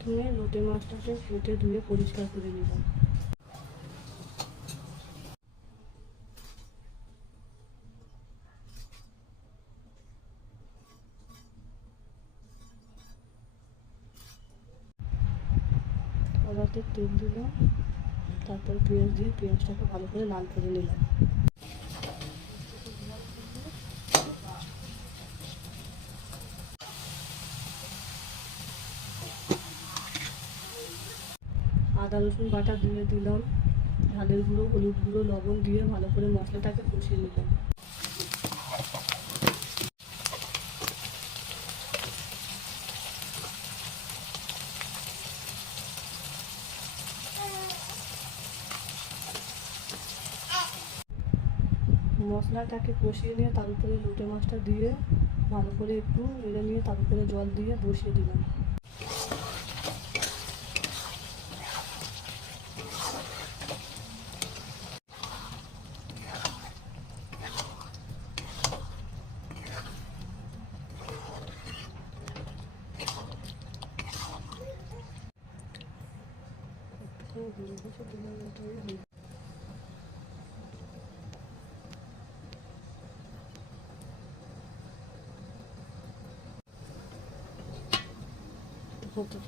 প্রথমে লোটে মাছটাকে কেটে ধুয়ে পরিষ্কার করে নিলাম। কড়াতে তেল দিলাম, তারপরে পেঁয়াজ দিয়ে পেঁয়াজটাকে ভালো করে লাল করে নিলাম। আদা রসুন বাটা দিয়ে দিলাম, ঝালের গুঁড়ো, হলুদ গুঁড়ো, লবণ দিয়ে ভালো করে মশলাটাকে কষিয়ে নিলাম। মশলাটাকে কষিয়ে নিয়ে তার উপরে লোটে মাছটা দিয়ে ভালো করে একটু নেড়ে নিয়ে তার উপরে জল দিয়ে বসিয়ে দিলাম। হতে